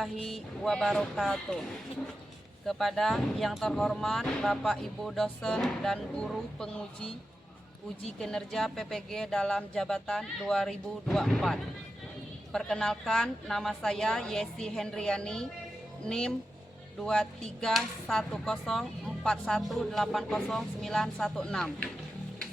warahmatullahi wabarakatuh. Kepada yang terhormat Bapak Ibu dosen dan guru penguji uji kinerja PPG dalam jabatan 2024. Perkenalkan, nama saya Yesi Hendriani, NIM 23104180916.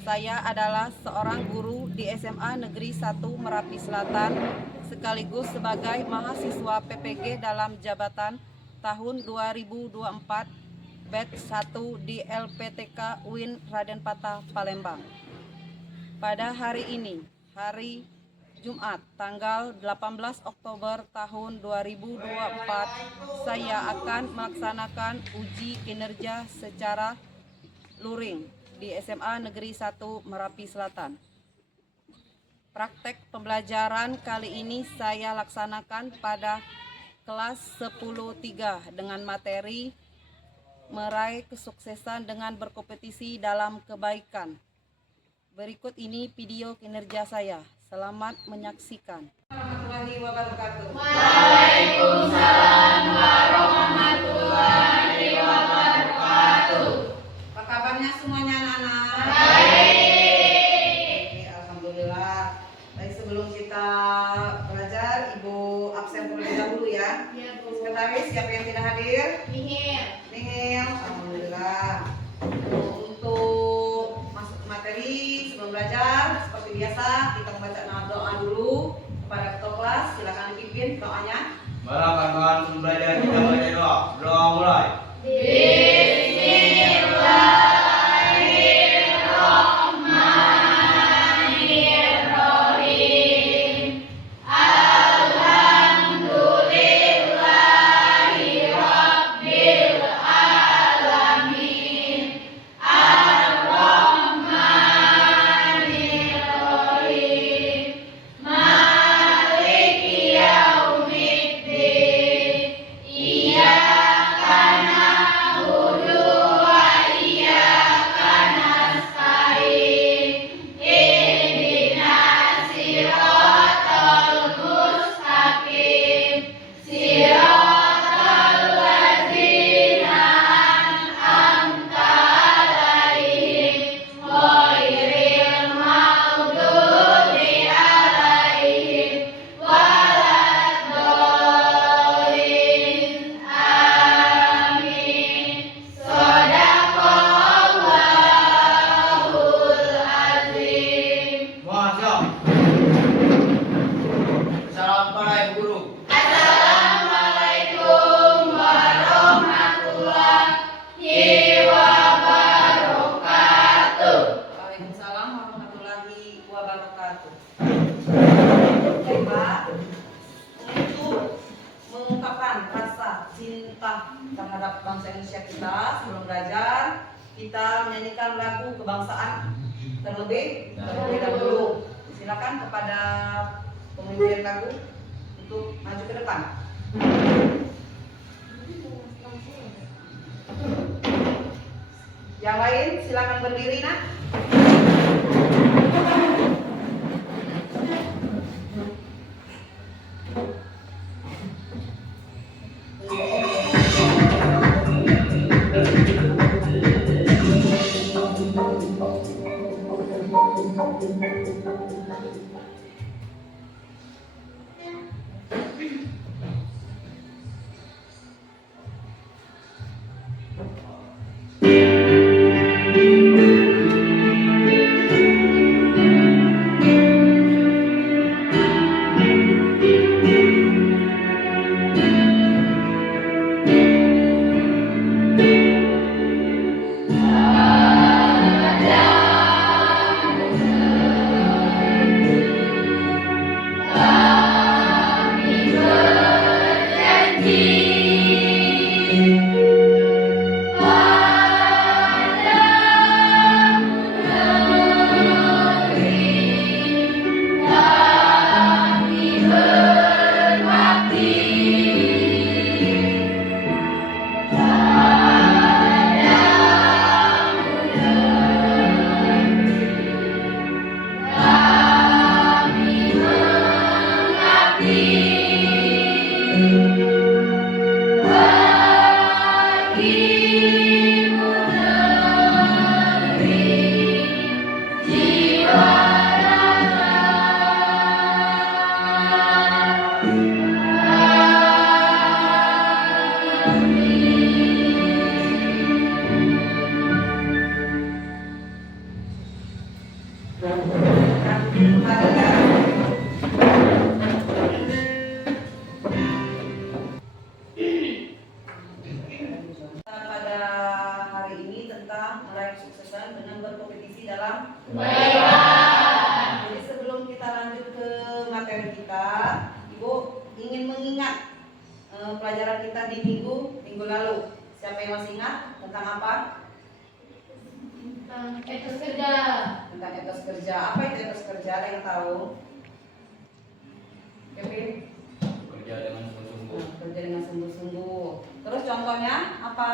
Saya adalah seorang guru di SMA Negeri 1 Merapi Selatan, sekaligus sebagai mahasiswa PPG dalam jabatan tahun 2024 batch 1 di LPTK UIN Raden Patah, Palembang. Pada hari ini, hari Jumat, tanggal 18 Oktober tahun 2024, saya akan melaksanakan uji kinerja secara luring di SMA Negeri 1 Merapi Selatan. Praktek pembelajaran kali ini saya laksanakan pada kelas 10-3 dengan materi meraih kesuksesan dengan berkompetisi dalam kebaikan. Berikut ini video kinerja saya. Selamat menyaksikan. Warahmatullahi wabarakatuh. Waalaikumsalam warahmatullahi wabarakatuh. Apa kabarnya semuanya anak-anak? Baik. Alhamdulillah. Baik, sebelum kita belajar, Ibu absen terlebih dahulu ya. Ya, Bu. Sekretaris, siapa yang tidak hadir? Nihil. Nihil, alhamdulillah. Untuk masuk materi sebelum belajar, seperti biasa kita membaca doa dulu kepada ketua kelas. Silakan dipimpin doanya. Silakan Tuhan, sebelum belajar kita baca doa. Doa mulai. Bismillahirrahmanirrahim. Alhamdulillahirabbil alamin. Ar-Rahmanirrahim. Maliki yaumiddin. Iyyaka na'budu wa iyyaka nasta'in. Ihdinas siratal mustaqim. Siratal ladzina an'amta 'alaihim ghairil maghdubi 'alaihim waladdallin. Amin. Shadaqallahul azim. Masya. Salam para ibu guru. Assalamualaikum warahmatullahi wabarakatuh. Waalaikumsalam warahmatullahi wabarakatuh. Baik, Pak. Untuk mengungkapkan rasa cinta terhadap bangsa Indonesia kita, sebelum belajar kita menyanyikan lagu kebangsaan terlebih dahulu. Silakan kepada pemimpin lagu untuk maju ke depan. Yang lain silakan berdiri, nak. Kembali ya. Pada hari ini tentang meraih kesuksesan dengan berkompetisi dalam kebaikan. Jadi sebelum kita lanjut ke materi kita, Ibu ingin mengingat pelajaran kita di minggu lalu. Siapa yang masih ingat tentang apa? Tentang etos kerja. Tentang etos kerja. Apa itu etos kerja? Ada yang tahu? Kevin? Kerja dengan sungguh-sungguh. Kerja dengan sungguh-sungguh. Terus contohnya apa?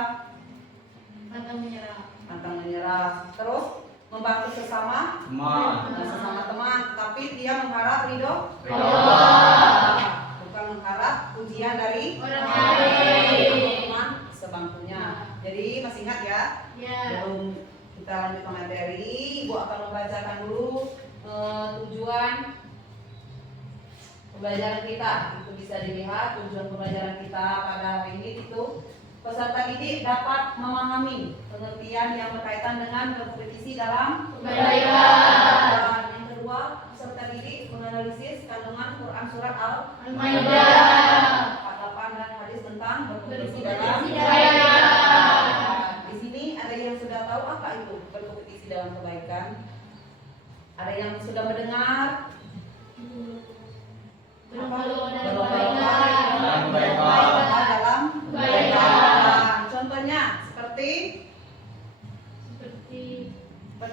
Pantang menyerah. Pantang menyerah. Terus membantu sesama teman, tapi dia mengharap ridho Allah. bukan mengharap pujian dari Orang lain. teman sebangkunya. Jadi masih ingat ya? Ya. Sebelum kita lanjut ke materi, Ibu akan membacakan dulu tujuan pembelajaran kita. Itu bisa dilihat tujuan pembelajaran kita pada hari ini itu peserta didik dapat memahami pengertian yang berkaitan dengan berkompetisi dalam kebaikan. Dan yang kedua, peserta didik menganalisis kandungan Quran surat Al-Maidah. 48 dan hadis tentang berkompetisi Berkompetisi dalam dalam. Di sini ada yang sudah tahu apa itu berkompetisi dalam kebaikan? Ada yang sudah mendengar? Berlomba-lomba dalam Berlomba-lomba kebaikan. dalam Kebaikan. Contohnya seperti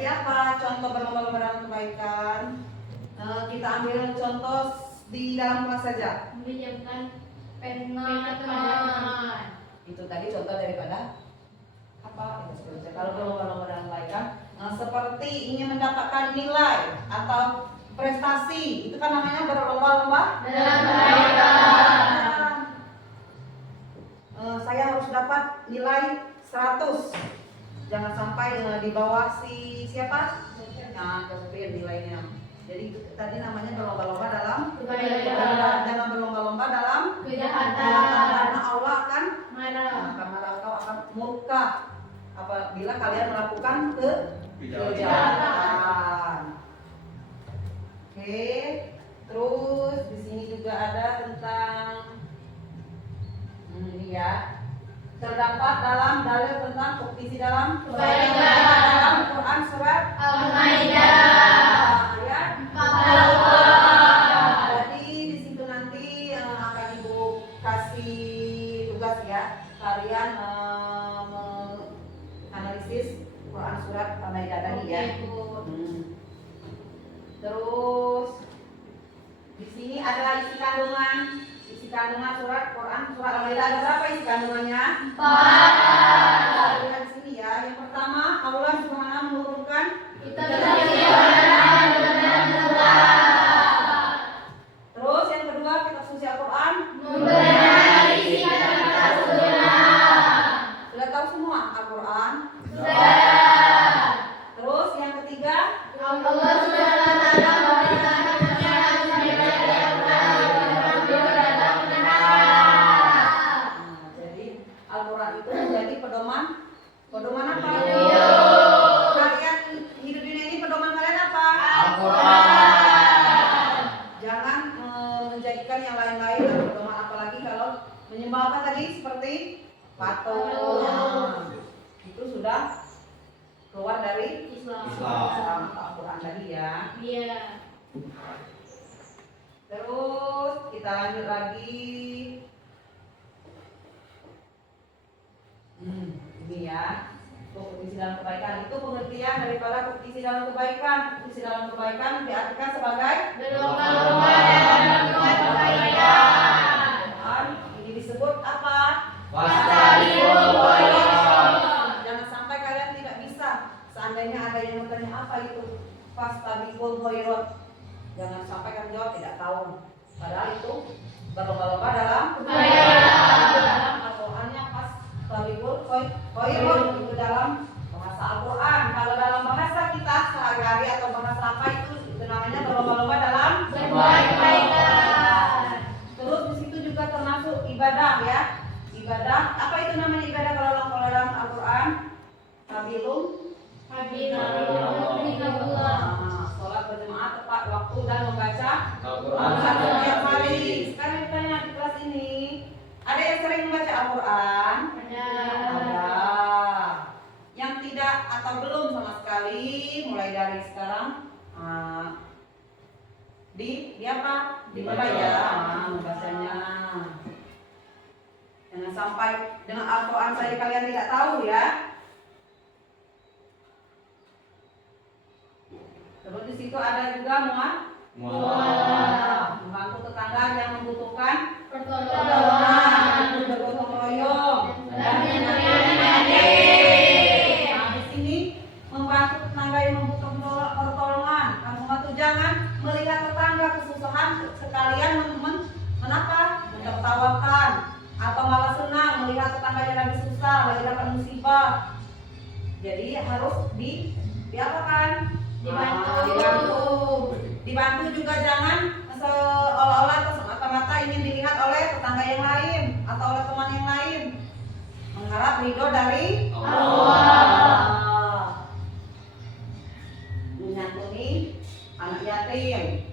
apa? Contoh berlomba-lomba dalam kebaikan. Kita ambil contoh di dalam kelas saja. Meminjamkan pena teman. Itu tadi contoh daripada apa? Itu seperti kalau berlomba-lomba dalam kebaikan, seperti ingin mendapatkan nilai atau prestasi, itu kan namanya berlomba-lomba Dalam kebaikan. Saya harus dapat nilai 100. Jangan sampai di bawah si siapa? Nah, Kevin nilainya. Jadi tadi namanya berlomba-lomba dalam Kebaikan. Jangan berlomba-lomba dalam Kejahatan. karena Allah akan Marah. karena Allah akan murka apabila kalian melakukan Kejahatan. kejahatan. Oke, terus di sini juga ada tentang ini ya. Terdapat dalam dalil tentang kompetisi dalam Kebaikan. dalam Quran surat Al-Maidah. ayat 44. Jadi di situ nanti akan Ibu kasih tugas ya. Kalian menganalisis Quran surat Al-Maidah tadi ya. Terus di sini ada isi kandungan surat Quran surat Al-Maidah. Ada berapa isi kandungannya? 4. Lihat di sini ya. Yang pertama, Allah Subhanahu menurunkan Kita bersiaran dengan Allah. Terus yang kedua, kita suci Al-Quran. Memberi isi kata sunnah. Sudah tahu semua Al-Quran. Sudah. Terus yang ketiga, Allah Subhanahu wa taala memerintahkan kita harus beribadah kepada jadi Al-Quran itu menjadi pedoman apa? Hidup. Kalian hidup dunia ini pedoman kalian apa? Al-Quran. Jangan menjadikan yang lain-lain dan pedoman, apalagi kalau menyembah apa tadi seperti patung. Patung. Itu sudah keluar dari Islam. Al-Quran tadi ya. Iya. Terus kita lanjut lagi. Ini ya, kompetisi dalam kebaikan itu pengertian daripada kompetisi dalam kebaikan. Kompetisi dalam kebaikan diartikan sebagai Berlomba-lomba dalam kebaikan. Dan ini disebut apa? Fastabiqul khairat. Jangan sampai kalian tidak bisa. Seandainya ada yang bertanya apa itu fastabiqul khairat, jangan sampai kalian jawab tidak tahu. Padahal itu berlomba-lomba dalam Kebaikan. Al-Qur'annya fastabiqul khairat itu dalam bahasa Al-Qur'an. Kalau dalam bahasa kita sehari-hari atau bahasa apa itu namanya berlomba-lomba dalam Kebaikan. Terus di situ juga termasuk ibadah ya. Ibadah, apa itu namanya ibadah kalau dalam Al-Qur'an? Habilum. Habilullah. Sholat Al-Quran setiap hari. Sekarang ditanya di kelas ini, ada yang sering membaca Al-Quran? Ada. Yang tidak atau belum sama sekali, mulai dari sekarang di apa? Dibaca ya, membacanya. Jangan sampai dengan Al-Quran saja kalian tidak tahu ya. Terus di situ ada juga membantu tetangga yang membutuhkan pertolongan, bergotong royong, dan di sini membantu tetangga yang membutuhkan pertolongan. Kamu membantu jangan melihat tetangga kesusahan sekalian menertawakan atau malah senang melihat tetangga yang lagi susah, lagi dapat musibah. Jadi harus diapakan? Dibantu juga, jangan seolah-olah atau semata-mata ingin dilihat oleh tetangga yang lain atau oleh teman yang lain. Mengharap ridho dari Allah. Menyantuni anak yatim.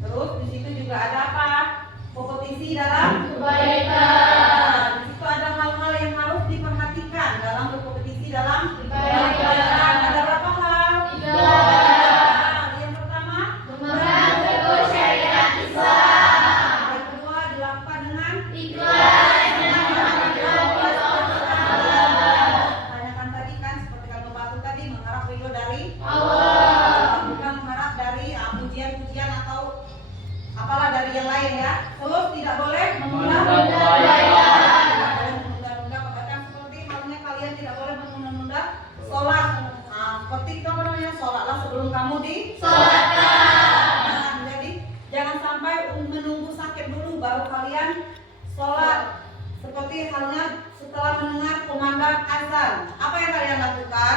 Terus di situ juga ada apa? Kompetisi dalam kebaikan. Di situ ada hal-hal yang harus diperhatikan dalam berkompetisi dalam kebaikan. Ada berapa hal? 3. Yang pertama, membantu syariat Islam. Yang kedua, dilakukan dengan ikhlas. Tanyakan tadi kan seperti kalau membantu tadi mengharap ridho dari Allah. Bukan mengharap dari pujian-pujian atau apalah dari yang lain ya. Terus tidak boleh menunda-nunda kebaikan. Tidak boleh menunda-nunda kebaikan, seperti halnya kalian tidak boleh menunda-nunda sholat. Nah, seperti itu apa namanya? Sholatlah sebelum kamu disolatkan. Jadi jangan sampai menunggu sakit dulu baru kalian sholat. Seperti halnya setelah mendengar kumandang azan, apa yang kalian lakukan?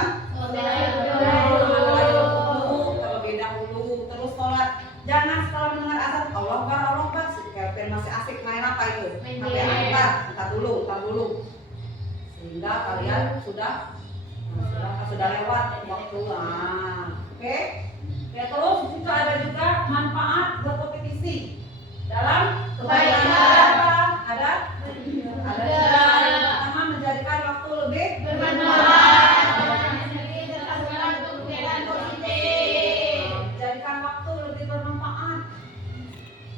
Terlebih dahulu, terus sholat. Jangan setelah mendengar azan Allah Akbar, kayak masih asik main apa itu? HP angkat, entar dulu. Sehingga kalian sudah lewat waktu. Oke? Ya, terus di situ ada juga manfaat berkompetisi dalam kebaikan. Ada? Yang pertama, menjadikan waktu lebih bermanfaat. Jadikan waktu lebih bermanfaat.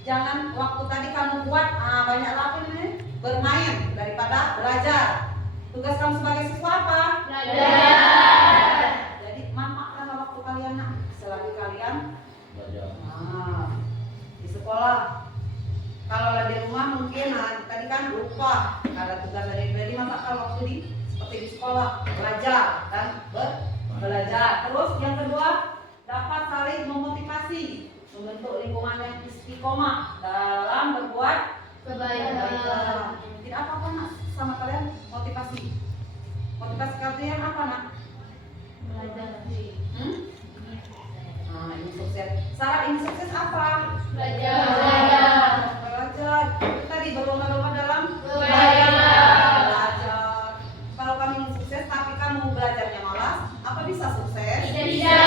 Jangan waktu tadi kamu buat banyak apa namanya? Bermain daripada belajar. Tugas kamu sebagai siswa apa? Belajar. Jadi manfaatkanlah waktu kalian selagi kalian di sekolah. Kalau di rumah mungkin tadi kan lupa ada tugas dari manfaatkan waktu seperti di sekolah, belajar dan belajar. Terus yang kedua, dapat saling memotivasi, membentuk lingkungan yang istiqomah dalam berbuat kebaikan. Tidak apa-apa nak sama kalian motivasi. Motivasi kalian apa nak? Belajar. Ini sukses. Syarat ini sukses apa? Belajar. Itu tadi berlomba-lomba dalam belajar. Kalau kamu ingin sukses tapi kamu belajarnya malas, apa bisa sukses? Suksesnya.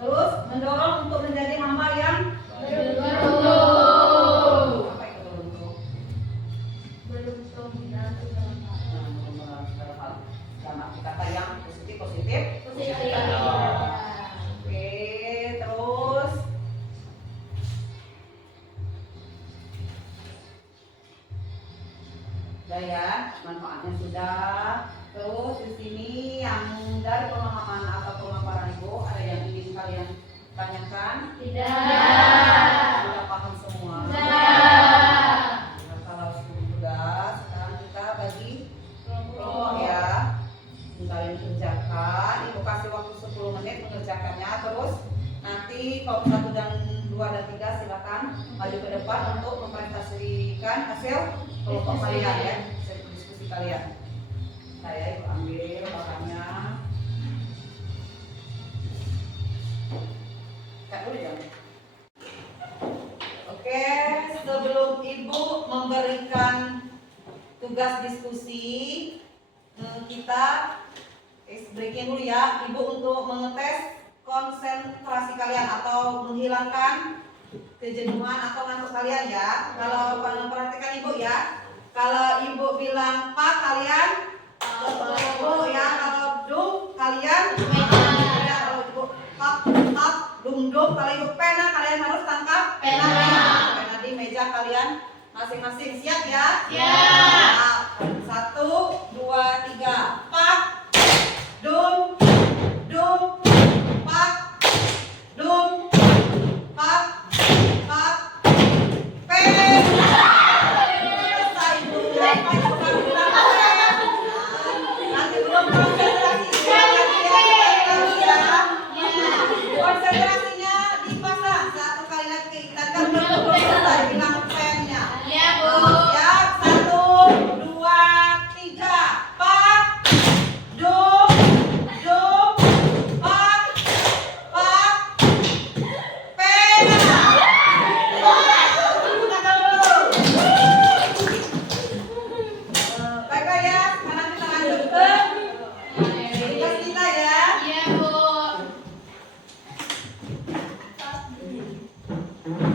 Terus mendorong untuk menjadi hamba yang beruntung. Apa itu beruntung? Dalam arti kata yang positif. Oke, terus sudah ya, manfaatnya sudah. Terus di sini yang dari pemahaman atau pemaparan Ibu ada yang ingin kalian tanyakan? Sudah paham semua? Nah, kalau sudah, sekarang kita bagi kelompok ya. Kalian kerjakan, Ibu kasih waktu 10 menit mengerjakannya. Terus nanti kelompok 1 dan 2 dan 3 silakan maju ke depan untuk mempresentasikan hasil kelompok kalian ya, hasil diskusi kalian. Saya Ibu ambil bahannya. Kak dulu ya. Oke, sebelum Ibu memberikan tugas diskusi, kita breaking dulu ya. Ibu untuk mengetes konsentrasi kalian atau menghilangkan kejenuhan atau ngantuk kalian ya. Kalau perhatikan ibu ya, kalau ibu bilang pak kalian ibu ya, kalau dum kalian ya, kalau ibu pak dum kalau ibu pena kalian harus tangkap pena pena di meja kalian masing-masing. Siap ya? Siap. 1, 2, 3 pak dum pak dum pak pena. Selesai bu. Nanti belum konsentrasinya dipasang satu kali lagi kita kan belum selesai bilang pennya. Siap 1, 2, 3 pak dum pak pena. Baik ya, sekarang kita lanjut ke tugas kita ya.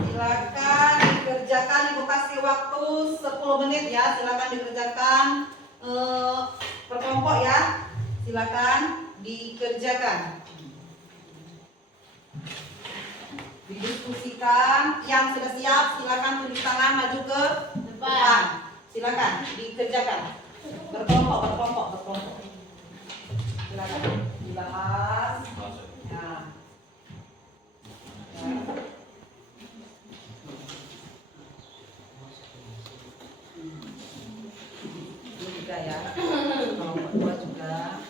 Silakan dikerjakan, ibu kasih waktu 10 menit ya. Silakan dikerjakan berkelompok ya. Silakan dikerjakan. Didiskusikan. Yang sudah siap silakan tulis tangan maju ke depan. Silakan dikerjakan. Berkelompok. Silakan dibahas. Nah. Ini juga ya. Kelompok 2 juga.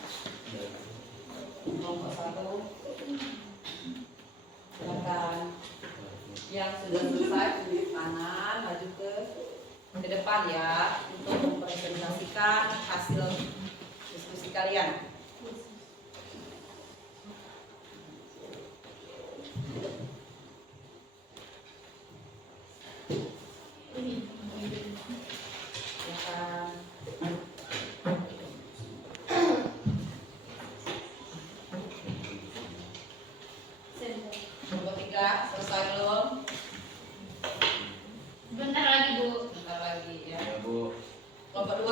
Kelompok 1. Silakan. Yang sudah selesai tulis tangan maju ke depan ya untuk mempresentasikan hasil diskusi kalian. Kelompok 3 selesai belum? Bentar lagi Bu. Bentar lagi ya. Ya Bu. Kelompok 2.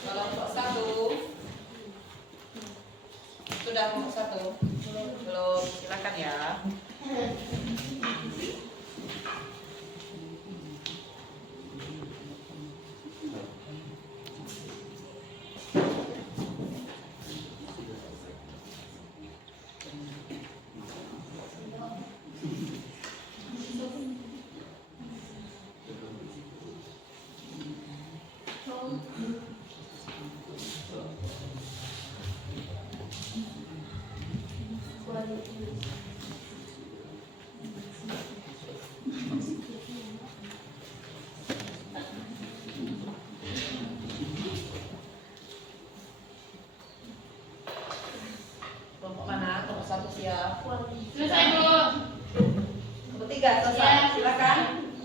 Kelompok 1. Sudah kelompok 1? Belum. Silakan ya. Kelompok mana? Kelompok 1 siap. Selesai Bu. Kelompok 3 selesai. Silakan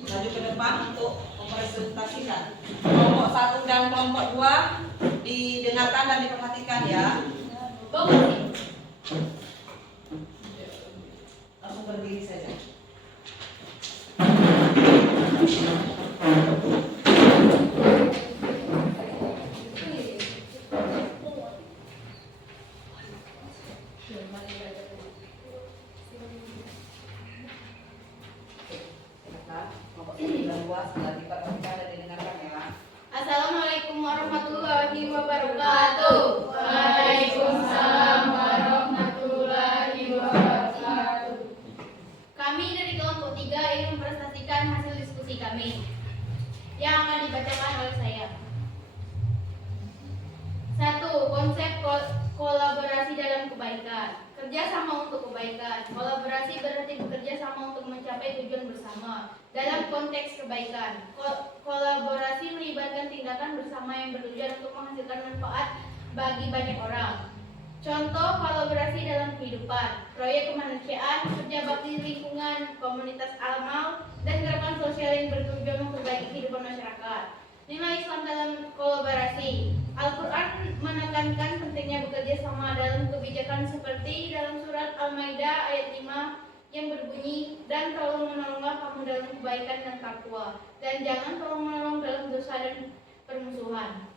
maju ke depan untuk mempresentasikan. Kelompok 1 dan kelompok 2 didengarkan dan diperhatikan ya. Langsung berdiri saja. Kelompok 1 dan 2 sudah diperhatikan dan didengarkan ya. Assalamualaikum warahmatullahi wabarakatuh. Waalaikumsalam warahmatullahi wabarakatuh. Kami dari kelompok 3 ingin mempresentasikan hasil diskusi kami yang akan dibacakan oleh saya. 1. Konsep kolaborasi dalam kebaikan. Kerja sama untuk kebaikan. Kolaborasi berarti bekerja sama untuk mencapai tujuan bersama. Dalam konteks kebaikan, kolaborasi melibatkan tindakan bersama yang bertujuan untuk menghasilkan manfaat bagi banyak orang. Contoh kolaborasi dalam kehidupan, proyek kemanusiaan, kerja bakti lingkungan, komunitas amal, dan gerakan sosial yang bertujuan memperbaiki kehidupan masyarakat. Nilai Islam dalam kolaborasi. Al-Quran menekankan pentingnya kebijakan seperti dalam surat Al-Maidah ayat 5 yang berbunyi, dan tolong-menolonglah kamu dalam kebaikan dan takwa, dan jangan tolong-menolong dalam dosa dan permusuhan.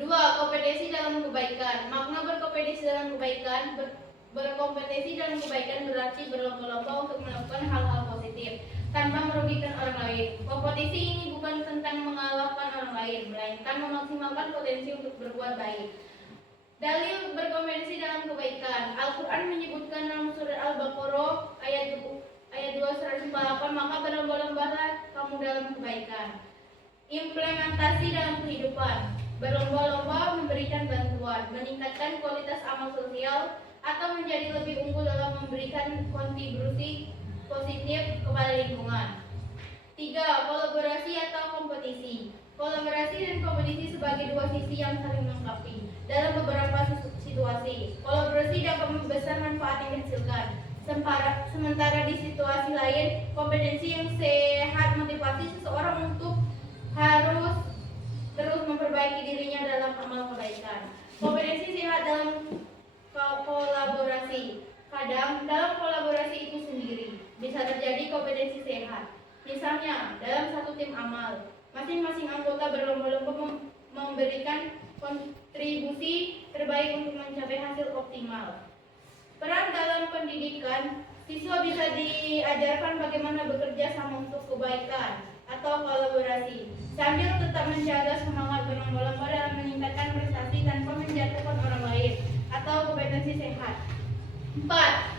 2. Kompetensi dalam kebaikan. Makna berkompetisi dalam kebaikan. Berkompetisi dalam kebaikan berarti berlomba-lomba untuk melakukan hal-hal positif tanpa merugikan orang lain. Kompetisi ini bukan tentang mengalahkan orang lain, melainkan memaksimalkan potensi untuk berbuat baik. Dalil berkompetisi dalam kebaikan. Al-Quran menyebutkan dalam surat Al-Baqarah ayat 248, maka berlomba-lombalah kamu dalam kebaikan. Implementasi dalam kehidupan. Berlomba-lomba memberikan bantuan, meningkatkan kualitas amal sosial, atau menjadi lebih unggul dalam memberikan kontribusi positif kepada lingkungan. 3. Kolaborasi atau kompetisi. Kolaborasi dan kompetisi sebagai dua sisi yang saling melengkapi. Dalam beberapa situasi, kolaborasi dapat membesar manfaat yang dihasilkan. Sementara di situasi lain, kompetensi yang sehat motivasi seseorang untuk harus terus memperbaiki dirinya dalam amal kebaikan. Kompetensi sehat dalam kolaborasi. Kadang dalam kolaborasi itu sendiri bisa terjadi kompetensi sehat. Misalnya, dalam satu tim amal, masing-masing anggota berlomba-lomba memberikan kontribusi terbaik untuk mencapai hasil optimal. Peran dalam pendidikan, siswa bisa diajarkan bagaimana bekerja sama untuk kebaikan atau kolaborasi, sambil tetap menjaga semangat berlomba-lomba dalam meningkatkan prestasi tanpa menjatuhkan orang lain atau kompetensi sehat. 4.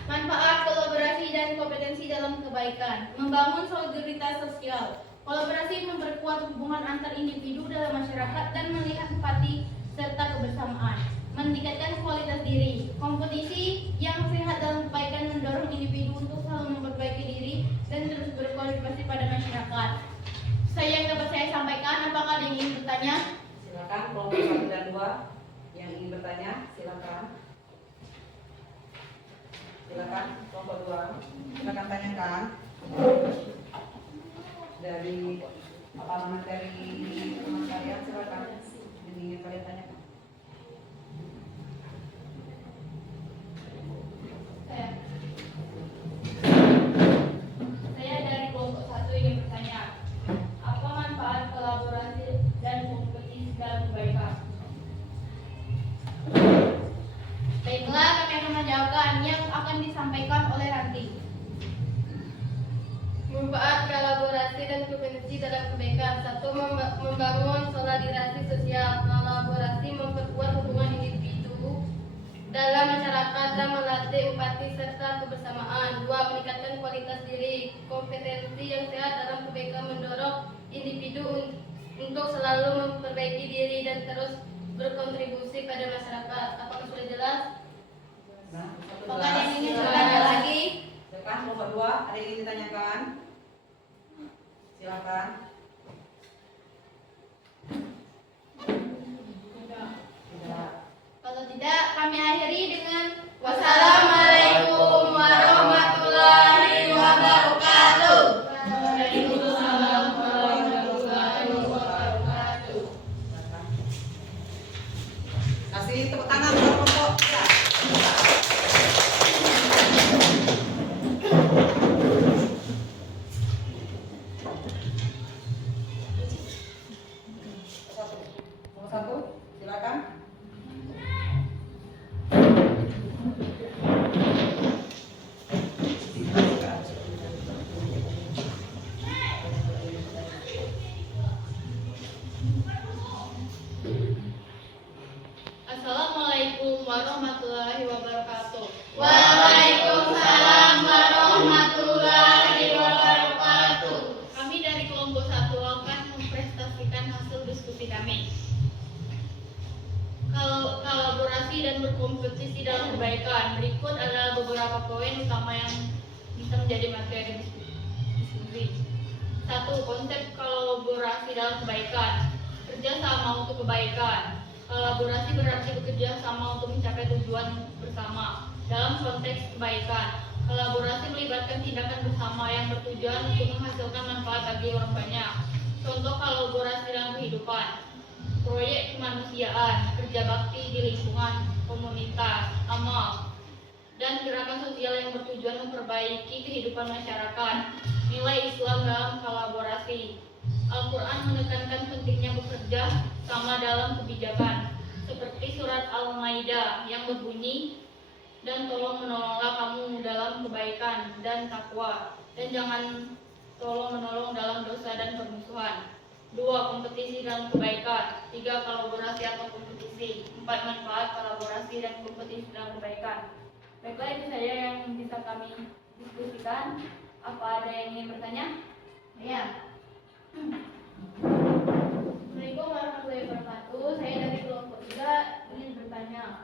Manfaat kolaborasi dan kompetensi dalam kebaikan. Membangun solidaritas sosial. Kolaborasi memperkuat hubungan antar individu dalam masyarakat dan melihat empati serta kebersamaan. Meningkatkan kualitas diri. Kompetisi yang sehat dalam kebaikan mendorong individu untuk selalu memperbaiki diri dan terus berkontribusi pada masyarakat. Saya yang dapat saya sampaikan, apakah ada yang ingin bertanya? Silakan kelompok 1 dan 2 yang ingin bertanya, silakan. Silakan kelompok 2. Silakan tanyakan. Dari apa materi teman kalian, silakan. Yang ingin kalian tanyakan. Saya dari kelompok 1 ingin bertanya. Apa manfaat kolaborasi dan kompetisi dalam kebaikan? Baiklah, kami akan menjawabkan yang akan disampaikan oleh Ranti. Manfaat kolaborasi dan kompetisi dalam kebaikan. 1. Membangun solidaritas sosial. Kolaborasi memperkuat hubungan individu dalam masyarakat dan melatih empati serta kebersamaan. 2. Meningkatkan kualitas diri. Kompetensi yang sehat dalam kebaikan mendorong individu untuk selalu memperbaiki diri dan terus berkontribusi pada masyarakat. Apakah sudah jelas? Nah, Apakah yang ingin bertanya lagi? silakan kelompok 2, ada yang ingin ditanyakan? Silakan. Tidak. Kalau tidak, kami akhiri dengan wassalamualaikum warahmatullahi wabarakatuh. Waalaikumsalam warahmatullahi wabarakatuh. Kasih tepuk tangan buat kelompok 3. Nomor 1, silakan. Assalamualaikum warahmatullahi wabarakatuh. Waalaikumsalam warahmatullahi wabarakatuh. Kami dari kelompok 1 akan mempresentasikan hasil diskusi kami. Kalau kolaborasi dan berkompetisi dalam kebaikan, berikut adalah beberapa poin utama yang bisa menjadi materi diskusi. 1. Konsep kolaborasi dalam kebaikan. Kerja sama untuk kebaikan. Kolaborasi berarti bekerja sama untuk mencapai tujuan bersama. Dalam konteks kebaikan, kolaborasi melibatkan tindakan bersama yang bertujuan untuk menghasilkan manfaat bagi orang banyak. Contoh kolaborasi dalam kehidupan: proyek kemanusiaan, kerja kerja bakti di lingkungan komunitas, amal, dan gerakan sosial yang bertujuan memperbaiki kehidupan masyarakat. Nilai Islam dalam kolaborasi. Al-Quran menekankan pentingnya bekerja sama dalam kebijakan, seperti surat Al-Maidah yang berbunyi, dan tolong menolonglah kamu dalam kebaikan dan takwa, dan jangan tolong menolong dalam dosa dan permusuhan. 2. Kompetisi dalam kebaikan. 3. Kolaborasi atau kompetisi. 4. Manfaat kolaborasi dan kompetisi dalam kebaikan. Baiklah, itu saja yang bisa kami diskusikan. Apa ada yang ingin bertanya? Ya. Assalamualaikum warahmatullahi wabarakatuh. Saya dari kelompok 3 ingin bertanya.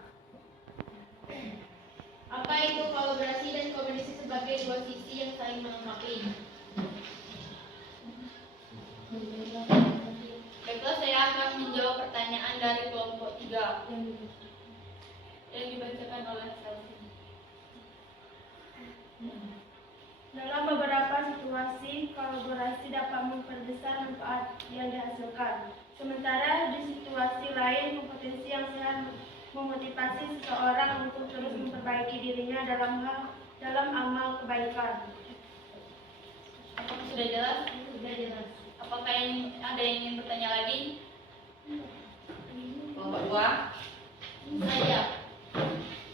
Apa itu kolaborasi dan kompetisi sebagai dua sisi yang saling melengkapi? Baiklah, saya akan menjawab pertanyaan dari kelompok 3 yang dibacakan oleh Selvi. Dalam beberapa situasi, kolaborasi dapat memperbesar manfaat yang dihasilkan. Sementara di situasi lain, kompetensi yang sehat memotivasi seseorang untuk terus memperbaiki dirinya dalam amal kebaikan. Apakah sudah jelas? Sudah jelas. Apakah ada yang ingin bertanya lagi? Kelompok 2. Saya.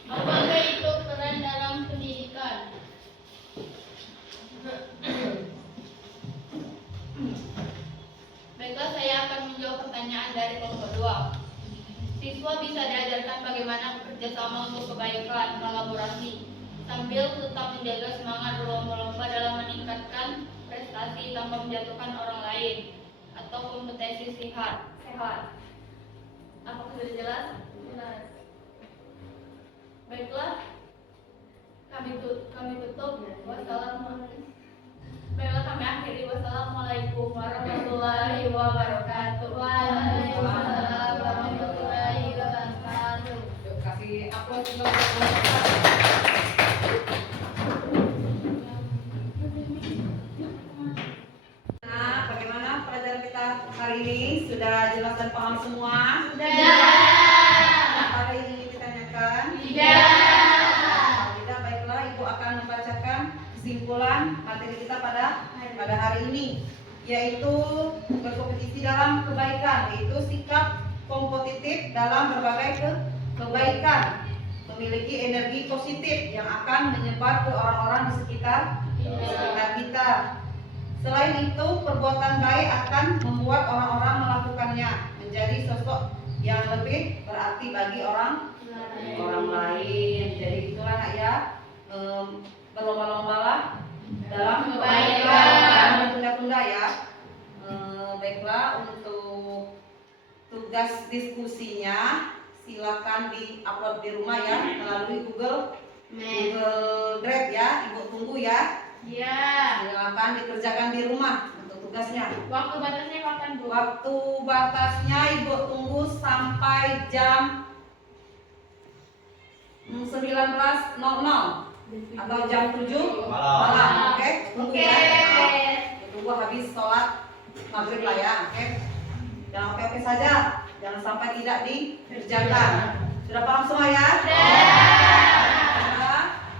Apakah itu peran dalam pendidikan? Baiklah, saya akan menjawab pertanyaan dari kelompok 2. Siswa bisa diajarkan bagaimana bekerja sama untuk kebaikan, kolaborasi, sambil tetap menjaga semangat berlomba-lomba dalam meningkatkan prestasi tanpa menjatuhkan orang lain atau kompetensi sehat. Apakah sudah jelas? Jelas. Baiklah, kami tutup. Wassalamualaikum. Baiklah, kami akhiri. Wassalamualaikum warahmatullahi wabarakatuh. Waalaikumsalam warahmatullahi wabarakatuh. Yuk, kasih upload untuk Nah, bagaimana pelajaran kita hari ini? Sudah jelas dan paham semua? Apa ada yang ingin ditanyakan? Kalau tidak, baiklah, Ibu akan membacakan kesimpulan materi kita pada hari ini, yaitu berkompetisi dalam kebaikan, yaitu sikap kompetitif dalam berbagai kebaikan, memiliki energi positif yang akan menyebar ke orang-orang di sekitar kita. Selain itu, perbuatan baik akan membuat orang-orang melakukannya menjadi sosok yang lebih berarti bagi orang lain. Jadi itulah nak ya, berlomba-lombalah dalam kebaikan, jangan ditunda-tunda ya. Baiklah, untuk tugas diskusinya silakan di-upload di rumah ya melalui Google Drive ya. Ibu tunggu ya. Ya. Silakan dikerjakan di rumah untuk tugasnya. Waktu batasnya kapan, Bu? Waktu batasnya Ibu tunggu sampai jam 19.00 atau jam 7 malam. Oke? Tunggu ya. Tunggu habis sholat maghrib lah ya. Oke? Jangan oke-oke saja. Jangan sampai tidak dikerjakan. Sudah paham semua ya?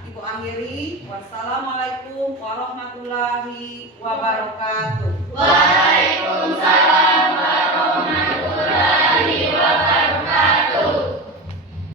Ibu akhiri. Wassalamualaikum warahmatullahi wabarakatuh. Waalaikumsalam.